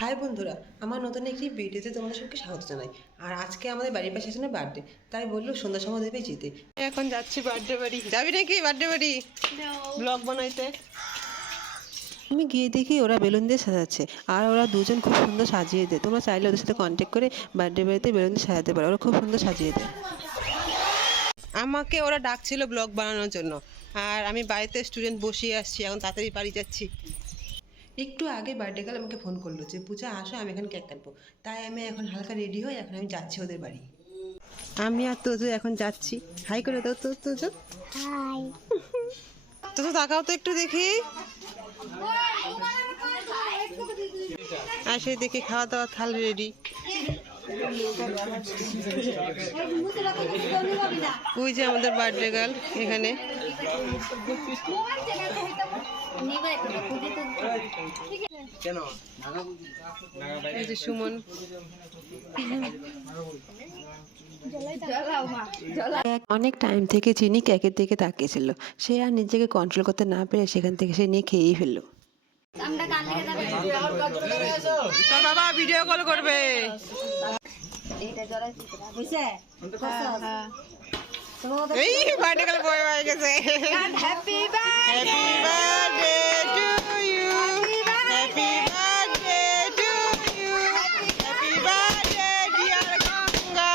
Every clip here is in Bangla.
হাই বন্ধুরা আমার নতুন একটি ভিডিওতে তোমাদের সবকে স্বাগত জানাই। আর আজকে আমাদের বাড়ির পাশে আছে বার্থডে তাই বলল সন্ধ্যা সময় দেবে যেতে। এখন যাচ্ছি বার্থডে বাড়ি যাবি নাকি বার্থডে বাড়ি ব্লগ বানাইতে। আমি গিয়ে দেখি ওরা বেলুন দিয়ে সাজাচ্ছে আর ওরা দুজন খুব সুন্দর সাজিয়ে দেয়। তোমরা চাইলে ওদের সাথে কন্ট্যাক্ট করে বার্থডে বাড়িতে বেলুন দিয়ে সাজাতে পারো ওরা খুব সুন্দর সাজিয়ে দেয়। আমাকে ওরা ডাকছিল ব্লগ বানানোর জন্য আর আমি বাড়িতে স্টুডেন্ট বসিয়ে আসছি এখন তাড়াতাড়ি বাড়ি যাচ্ছি। একটু আগে বার্থডে গার্ল আমাকে ফোন করল যে পূজা আসো আমি এখন কেক কাটবো। তাই আমি এখন হালকা রেডি হই এখন আমি যাচ্ছি ওদের বাড়ি। আমি আর তোজো এখন যাচ্ছি। হাই করে দাও তো তোজো। হাই তোজো তাকাও তো একটু দেখি। আর সেই দেখি খাওয়া দাওয়া থাল রেডি ওই যে আমাদের বার্থডে গার্ল এখানে। এই যে সুমন অনেক টাইম থেকে চিনি ক্যাকের দিকে তাকিয়েছিল। সে আর নিজেকে কন্ট্রোল করতে না পেরে সেখান থেকে সে নিয়ে খেয়েই ফেলল। আমরা গান লেগে যাবে তোর বাবা ভিডিও কল করবে এই বার্থডে গার্ল বয় হয়ে গেছে। Happy happy birthday to you happy birthday to you happy birthday dear Ganga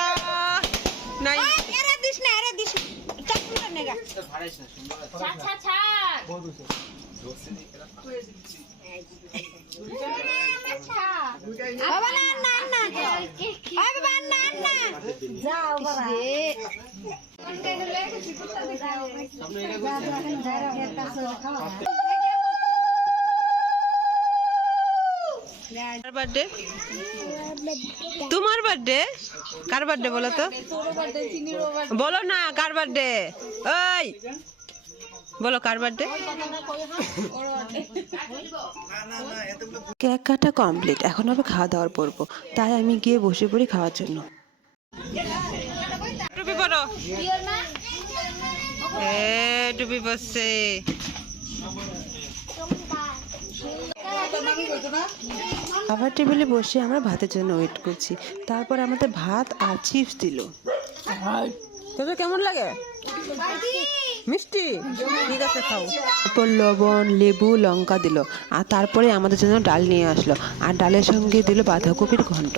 নাই। এরে দিস না এরে দিস চাকু না নেগা ছাড় ছাড় ছাড় বাবা না না না। বাবা না না। যাও বাবা। তোমার বার্থডে কার বার্থডে বলো তো? বলো না, কার বার্থডে ওই! বলো, কার বার্থডে কেক কাটা কমপ্লিট এখন আবার খাওয়া দাওয়ার পর্ব। তাই আমি গিয়ে বসে পড়ি খাওয়ার জন্য। এ টুপি পরছে খাবার টেবিলে বসে আমরা ভাতের জন্য ওয়েট করছি। তারপর আমাদের ভাত আর চিপস দিল। তোদের কেমন লাগে? মিষ্টি? ঠিক আছে খাও। তারপর লবণ লেবু লঙ্কা দিল। আর তারপরে আমাদের জন্য ডাল নিয়ে আসলো। আর ডালের সঙ্গে দিল বাঁধাকপির ঘন্ট।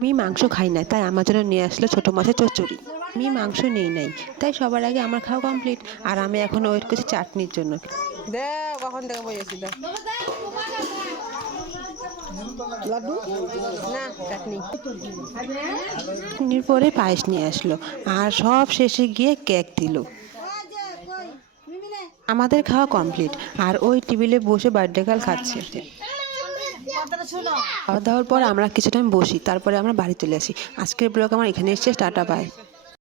আমি মাংস খাই না তাই আমার জন্য নিয়ে আসলো ছোট মাছের চচ্চড়ি। আমি মাংস নেই নাই। তাই সবার আগে আমার খাওয়া কমপ্লিট আর আমি এখন ওয়েট করছি চাটনির জন্য। দেখ কখন থেকে বসেছি লাড্ডু? না চাটনি। চাটনির পরে পায়েস নিয়ে আসলো আর সব শেষে গিয়ে কেক দিল। আমাদের খাওয়া কমপ্লিট আর ওই টেবিলে বসে বার্থডে কাল খাচ্ছে। খাওয়া দাওয়ার পর আমরা কিছু টাইম বসি তারপরে আমরা বাড়ি চলে আসি। আজকের ব্লগ আমার এখানে এসছে টাটা বাই